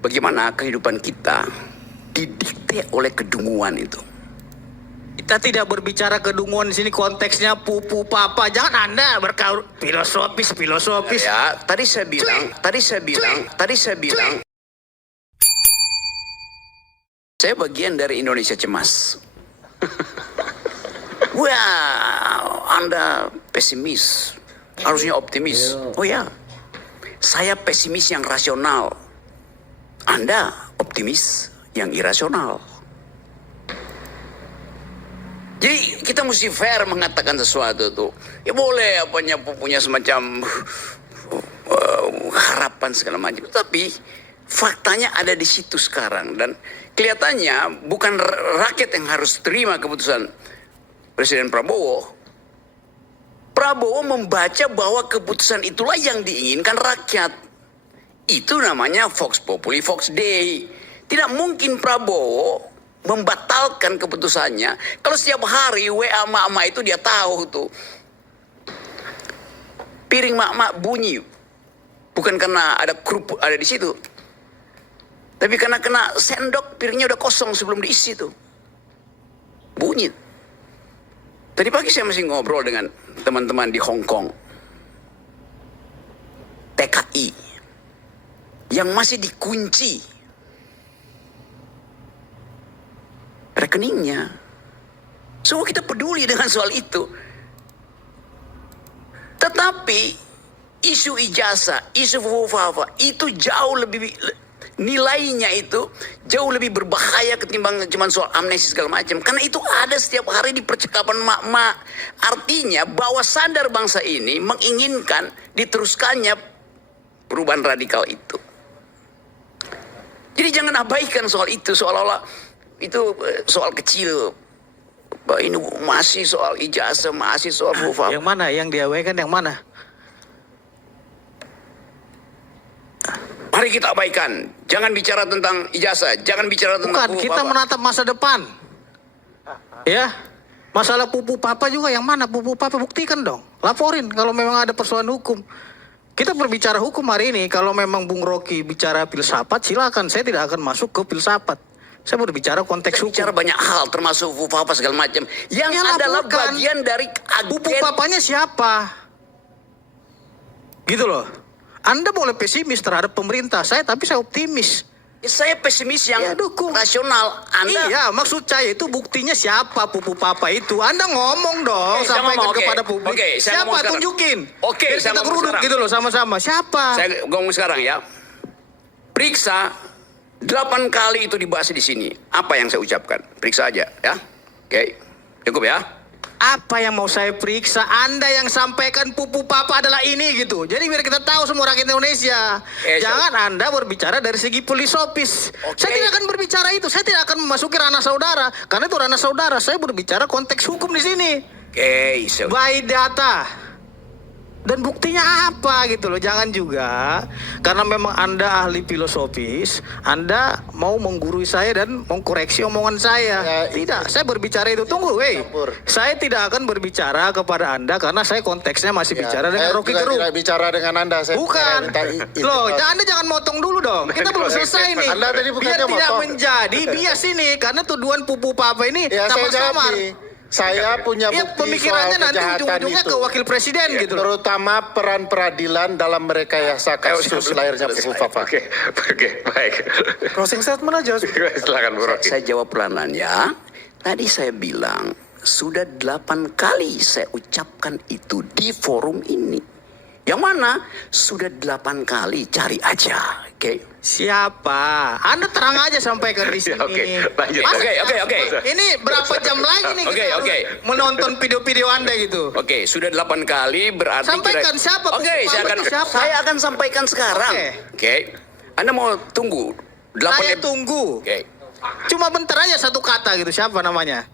bagaimana kehidupan kita didikte oleh kedunguan itu. Kita tidak berbicara kedunguan di sini, konteksnya pupu papa. Jangan Anda berkaur filosofis. Ya, tadi saya bilang, saya bagian dari Indonesia Cemas. Wah, Anda pesimis, harusnya optimis. Oh ya, saya pesimis yang rasional. Anda optimis yang irasional. Jadi kita mesti fair mengatakan sesuatu tuh. Ya boleh apanya punya semacam harapan segala macam. Tapi faktanya ada di situ sekarang. Dan kelihatannya bukan rakyat yang harus terima keputusan Presiden Prabowo. Prabowo membaca bahwa keputusan itulah yang diinginkan rakyat. Itu namanya Vox Populi, Vox Dei. Tidak mungkin Prabowo membatalkan keputusannya kalau setiap hari WA mak-mak itu dia tahu tuh. Piring mak-mak bunyi. Bukan karena ada kerupuk ada di situ. Tapi karena kena sendok piringnya udah kosong sebelum diisi tuh. Bunyi. Tadi pagi saya masih ngobrol dengan teman-teman di Hong Kong. TKI yang masih dikunci rekeningnya. Semua kita peduli dengan soal itu. Tetapi isu ijazah, isu fufafa itu jauh lebih, nilainya itu jauh lebih berbahaya ketimbang cuma soal amnesti segala macam. Karena itu ada setiap hari di percakapan mak-mak. Artinya bahwa sadar bangsa ini menginginkan diteruskannya perubahan radikal itu. Jadi jangan abaikan soal itu, seolah-olah itu soal kecil. Ini masih soal ijazah, masih soal fufafa. Yang mana? Yang diabaikan yang mana? Mari kita abaikan. Jangan bicara tentang ijazah, jangan bicara tentang Bukan, kita menatap masa depan. Ya, masalah pupu papa juga yang mana? Pupu papa buktikan dong, laporin kalau memang ada persoalan hukum. Kita berbicara hukum hari ini. Kalau memang Bung Rocky bicara filsafat, silakan. Saya tidak akan masuk ke filsafat. Saya berbicara konteks hukum. Bicara banyak hal, termasuk fufafa segala macam. Yang Ya, adalah laporkan. bagian dari Pupu agen. papanya siapa? Gitu loh. Anda boleh pesimis terhadap pemerintah saya, tapi saya optimis. Ya, saya pesimis yang Ya, dukung. rasional. Anda Iya, maksud saya itu buktinya siapa pupu papa itu. Anda ngomong dong, Oke, saya sampaikan ngomong, oke. kepada publik. Oke, saya ngomong Siapa, sekarang. tunjukin. Oke, biar saya kita ngomong kerudung sekarang. gitu loh sama-sama. Siapa? Saya ngomong sekarang ya. Periksa 8 kali itu dibahas di sini. Apa yang saya ucapkan? Periksa aja ya. Oke. Cukup ya. Apa yang mau saya periksa? Anda yang sampaikan pupu papa adalah ini gitu. Jadi biar kita tahu semua rakyat Indonesia. Jangan Anda berbicara dari segi filosofis. Saya tidak akan berbicara itu. Saya tidak akan memasuki ranah saudara. Karena itu ranah saudara. Saya berbicara konteks hukum di sini. Oke. By data. Dan buktinya apa gitu loh. Jangan juga karena memang Anda ahli filosofis, Anda mau menggurui saya dan mengkoreksi omongan saya. Ya, tidak, saya berbicara itu. Tunggu, saya tidak akan berbicara kepada Anda karena saya konteksnya masih bicara dengan Rocky Gerung. Tidak bicara dengan Anda. Saya Bukan. Loh, Anda jangan motong dulu dong. Kita belum selesai nih. Anda tadi Biar bukannya tidak motong. menjadi bias ini karena tuduhan pupu papa ini Ya, saya jawab samar-samar. nih. Saya punya Ya, bukti pemikirannya soal nanti kejahatan ujung-ujungnya itu. ke wakil presiden gitu loh. Terutama peran peradilan dalam merekayasa kasus lahirnya Pupu Papa. Oke, baik. Closing statement aja. Silakan Bu Rocky. Saya jawab pelan-pelan ya. Tadi saya bilang sudah 8 kali saya ucapkan itu di forum ini. Yang mana sudah 8 kali, cari aja. Oke. Siapa? Anda terang aja sampaikan di sini. Oke, lanjut. Masa- Oke. Ini berapa jam lagi nih kita harus menonton video-video Anda gitu? Oke, sudah 8 kali berarti Sampaikan siapa? Oke, Siapa? saya akan sampaikan sekarang. Oke. Anda mau tunggu 8 Saya tunggu. Oke. Cuma bentar aja satu kata gitu. Siapa namanya?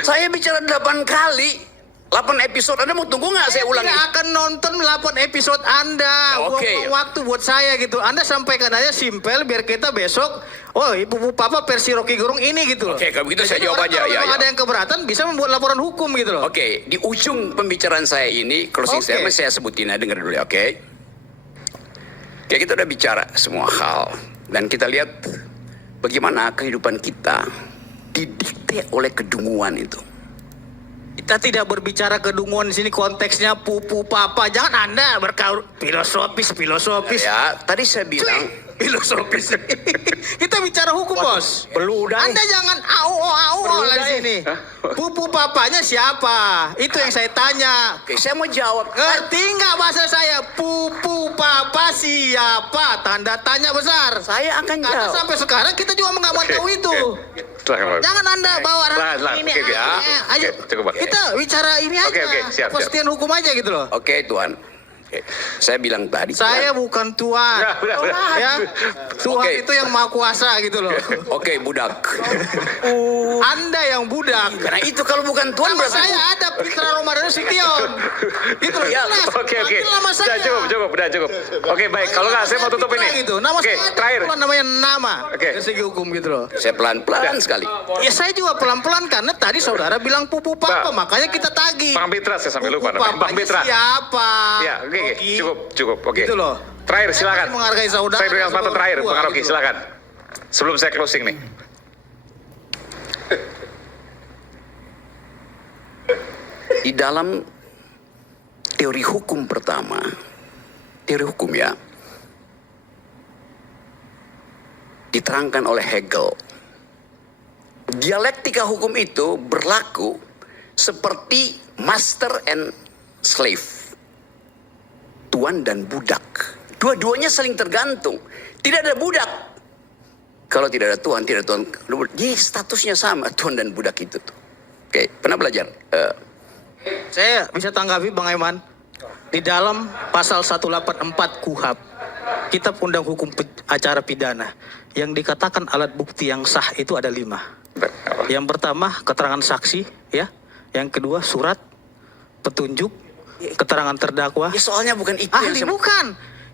Saya bicara 8 kali. 8 episode, Anda mau tunggu nggak saya ulangi? Tidak akan nonton 8 episode Anda. Ya, oke. Buang waktu buat saya gitu. Anda sampaikan aja simpel biar kita besok, oh Ibu Papa versi Rocky Gerung ini gitu loh. Oke, kalau begitu saya Jadi jawab orang aja. kalau Ya, memang ya. ada yang keberatan bisa membuat laporan hukum gitu loh. Oke, di ujung pembicaraan saya ini, closing Oke. statement saya sebutin, dengar dulu ya, oke? Kayak kita udah bicara semua hal. Dan kita lihat bagaimana kehidupan kita didikte oleh kedunguan itu. Kita tidak berbicara kedunguan di sini, konteksnya pupu papa. Jangan Anda berkaur filosofis. Ya, tadi saya bilang Filosofis. Kita bicara hukum, Bos. Beludai. Anda jangan au lah di sini. Pupu papanya siapa? Itu yang saya tanya. oke, saya mau jawab. Ngerti nggak bahasa saya? Pupu papa siapa? Tanda tanya besar. Saya akan Karena jawab. sampai sekarang kita juga nggak mau tahu itu. Silakan, Pak. Jangan Anda bawa Silakan, ini oke, aja. Ayo, cukup, Pak. kita bicara ini aja. Oke, siap. Kepastian hukum aja gitu loh. Oke, Tuan. Oke, saya bilang tadi. Saya Tuan. bukan Tuhan. Udah. Ya, Tuhan Oke. itu yang maha kuasa gitu loh. Oke, budak. Anda yang budak. Karena itu kalau bukan Tuan Nama berarti saya ada Pitra Romadhon Sution. Gitu loh. Ya, Jelas. Oke. Panggil nama saya. Udah cukup. Oke, baik. Kalau nggak, saya mau tutup Pitra ini. Gitu. Nama Oke, saya ada, terakhir. bukan namanya nama. Oke. Dari segi hukum gitu loh. saya pelan-pelan sekali. Ya saya juga pelan-pelan karena tadi saudara bilang pupu papa, Pak. makanya kita tagih. Bang Pitra, saya sampai lupa Pupu namanya. Bang papanya Pitra. siapa? Ya, oke. Rocky. Cukup. Oke. Gitu loh. Terakhir, Saya silakan. masih menghargai saudara. Saya berikan kesempatan sebagai terakhir, orang tua, Bang Rocky, gitu. silakan. Sebelum saya closing nih. Di dalam teori hukum pertama, teori hukum ya, diterangkan oleh Hegel. Dialektika hukum itu berlaku seperti master and slave, tuan dan budak. Dua-duanya saling tergantung. Tidak ada budak kalau tidak ada tuan, tidak ada tuan. Jadi statusnya sama, tuan dan budak itu tuh. Oke, pernah belajar? Saya bisa tanggapi Bang Eman. Di dalam pasal 184 KUHP, Kitab Undang Hukum Acara Pidana, yang dikatakan alat bukti yang sah itu ada 5. Yang pertama keterangan saksi, ya. Yang kedua surat, petunjuk, keterangan terdakwa. Ya soalnya bukan itu Ahli yang saya... bukan.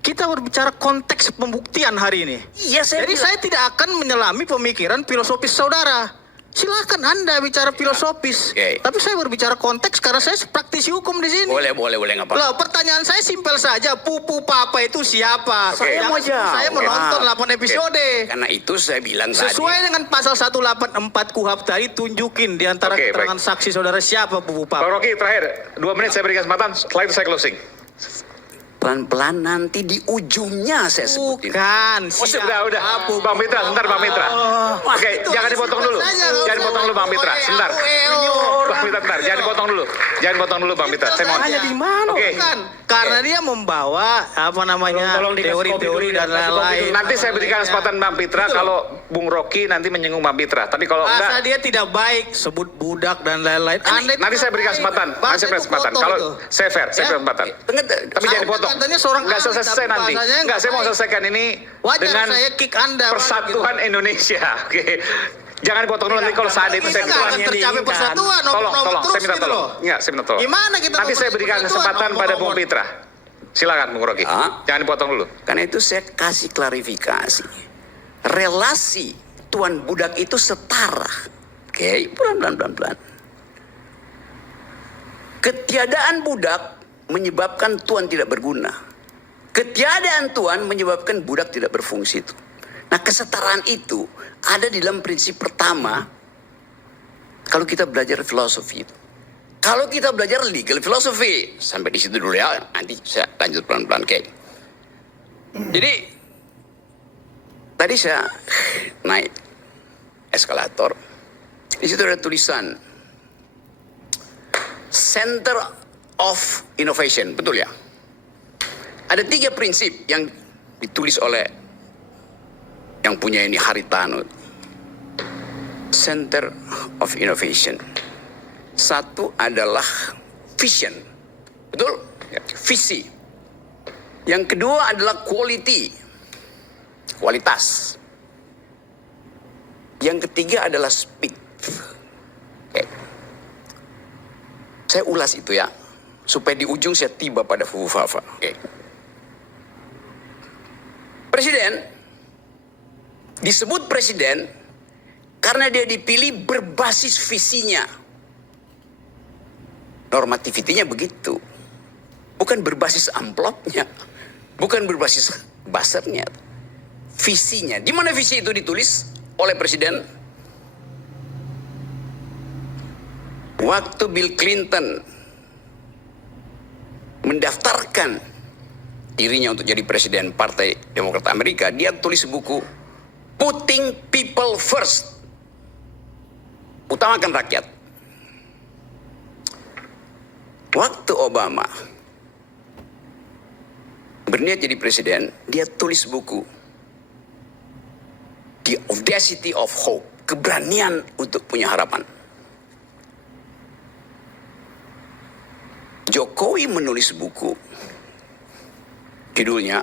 Kita berbicara konteks pembuktian hari ini. Iya, saya Jadi bilang. saya tidak akan menyelami pemikiran filosofis saudara. Silakan Anda bicara filosofis. Oke. Tapi saya berbicara konteks karena saya praktisi hukum di sini. Boleh, nggak apa-apa. Loh, pertanyaan saya simpel saja. Pupu papa itu siapa? Saya mau jawab. Saya menonton 8 episode. Karena itu saya bilang Sesuai tadi. dengan pasal 184 KUHP tadi, tunjukin di antara Oke, keterangan saksi saudara siapa pupu Bang papa. Rocky, terakhir. 2 menit saya berikan kesempatan, setelah itu saya closing. Pelan-pelan nanti di ujungnya saya sebutin. Bukan. Oh, udah. Pupu Bang Mitra, sebentar Bang Mitra. Oke, itu jangan dipotong dulu. saja, nggak Jangan usah. dipotong dulu Bang Mitra, sebentar. Bang Mitra, sebentar. Jangan dipotong dulu. Jangan potong dulu Bang Mitra. Saya mau. Hanya di mana? Oke. Bukan, karena dia membawa apa namanya Tolong dikasih kopi teori-teori dulu, dan kasih kopi lain-lain. dulu. Nanti saya berikan kesempatan Bang Mitra Betul. kalau Bung Rocky nanti menyinggung Bang Mitra. Tapi kalau Bahasa enggak, dia tidak baik, sebut budak dan lain-lain. Anda itu nanti saya tidak berikan baik. kesempatan. Nanti Bahasa saya berikan itu kesempatan. kotor Kalau itu. saya fair, saya Ya? berikan kesempatan. Tapi jangan dipotong. Katanya seorang Nggak ahli, selesai tapi nanti. bahasanya Nggak, saya mau baik. selesaikan ini Wajar dengan saya kick Anda, Bang, persatuan gitu. Indonesia. Oke. Jangan dipotong dulu nanti kalau saat itu saya Ini nggak akan bilang. tercapai persatuan, Tolong, nomor saya minta gitu tolong. loh. Enggak, saya minta tolong. Gimana kita Nanti saya memperoleh berikan persatuan, kesempatan pada Bung nomor-nomor? Pitra. Silakan Bung Rocky. Hah? Jangan dipotong dulu. Karena itu saya kasih klarifikasi. Relasi tuan budak itu setara. Oke, pelan-pelan. Ketiadaan budak menyebabkan tuan tidak berguna. Ketiadaan tuan menyebabkan budak tidak berfungsi itu. Nah, kesetaraan itu ada di dalam prinsip pertama kalau kita belajar filosofi itu. Kalau kita belajar legal philosophy, sampai di situ dulu ya, nanti saya lanjut pelan-pelan. Oke. Jadi tadi saya naik eskalator, di situ ada tulisan Center of Innovation, betul ya? Ada 3 prinsip yang ditulis oleh yang punya ini Haritano. Center of Innovation. Satu adalah vision, betul? Visi. Yang kedua adalah quality, kualitas. Yang ketiga adalah speed. Oke. Saya ulas itu ya, supaya di ujung saya tiba pada Fufafa. Oke. Presiden disebut presiden karena dia dipilih berbasis visinya. Normativitinya begitu. Bukan berbasis amplopnya. Bukan berbasis buzzernya, visinya. Di mana visi itu ditulis oleh Presiden? Waktu Bill Clinton mendaftarkan dirinya untuk jadi Presiden Partai Demokrat Amerika, dia tulis buku Putting People First. Utamakan rakyat. Waktu Obama berniat jadi presiden, dia tulis buku The Audacity of Hope, keberanian untuk punya harapan. Jokowi menulis buku, judulnya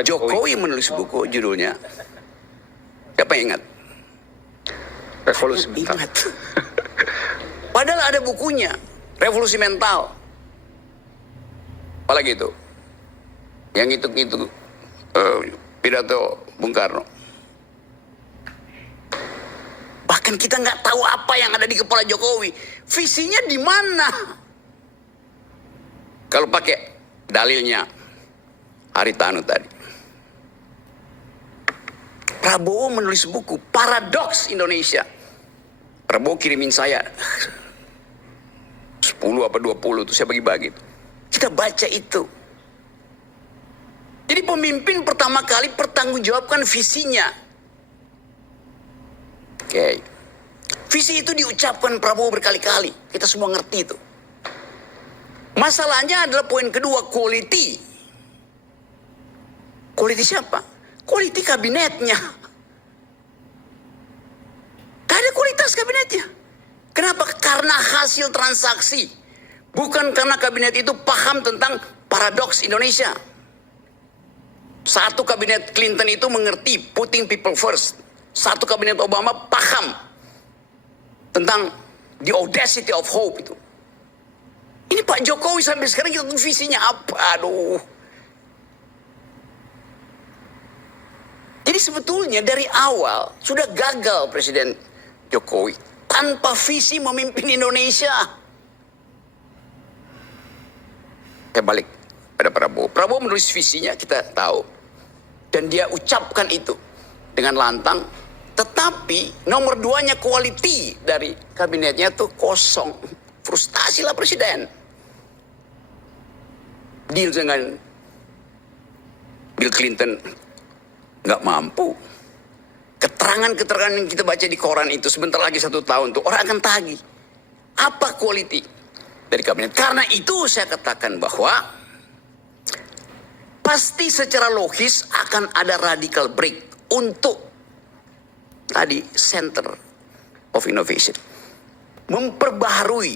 Jokowi menulis buku, judulnya siapa yang ingat? Revolusi mental. Ingat. Padahal ada bukunya, Revolusi Mental. Apalagi itu? Yang itu pidato Bung Karno. Bahkan kita nggak tahu apa yang ada di kepala Jokowi. Visinya di mana? Kalau pakai dalilnya Haritanu tadi. Prabowo menulis buku Paradoks Indonesia. Prabowo kirimin saya 10 apa 20 itu saya bagi-bagi. Kita baca itu. Jadi pemimpin pertama kali pertanggungjawabkan visinya. Oke. Visi itu diucapkan Prabowo berkali-kali. Kita semua ngerti itu. Masalahnya adalah poin kedua, quality. Quality siapa? Quality kabinetnya. Gak ada kualitas kabinetnya. Kenapa? Karena hasil transaksi. Bukan karena kabinet itu paham tentang paradoks Indonesia. Satu kabinet Clinton itu mengerti putting people first. Satu kabinet Obama paham tentang the audacity of hope itu. Ini Pak Jokowi sampai sekarang kita visinya apa? Aduh. Jadi sebetulnya dari awal sudah gagal Presiden Jokowi tanpa visi memimpin Indonesia. Saya balik pada Prabowo. Prabowo menulis visinya, kita tahu. Dan dia ucapkan itu dengan lantang. Tetapi nomor 2-nya quality dari kabinetnya tuh kosong. Frustasi lah Presiden. Deal dengan Bill Clinton nggak mampu. Keterangan-keterangan yang kita baca di koran itu sebentar lagi 1 tahun tuh orang akan tagih. Apa quality dari kabinet? Karena itu saya katakan bahwa pasti secara logis akan ada radical break untuk tadi center of innovation. Memperbaharui,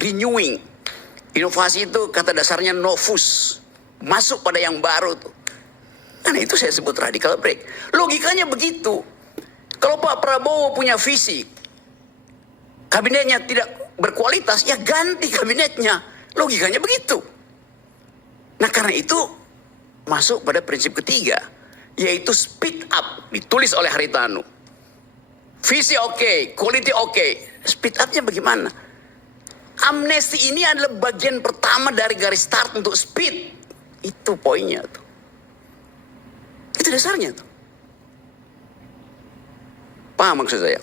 renewing. Inovasi itu kata dasarnya novus. Masuk pada yang baru tuh. Karena itu saya sebut radical break. Logikanya begitu. Kalau Pak Prabowo punya visi, kabinetnya tidak berkualitas, ya ganti kabinetnya. Logikanya begitu. Nah karena itu masuk pada prinsip ketiga, yaitu speed up. Ditulis oleh Haritanu. Visi oke, quality oke. Speed upnya bagaimana? Amnesti ini adalah bagian pertama dari garis start untuk speed. Itu poinnya tuh. Itu dasarnya tuh. Paham maksud saya?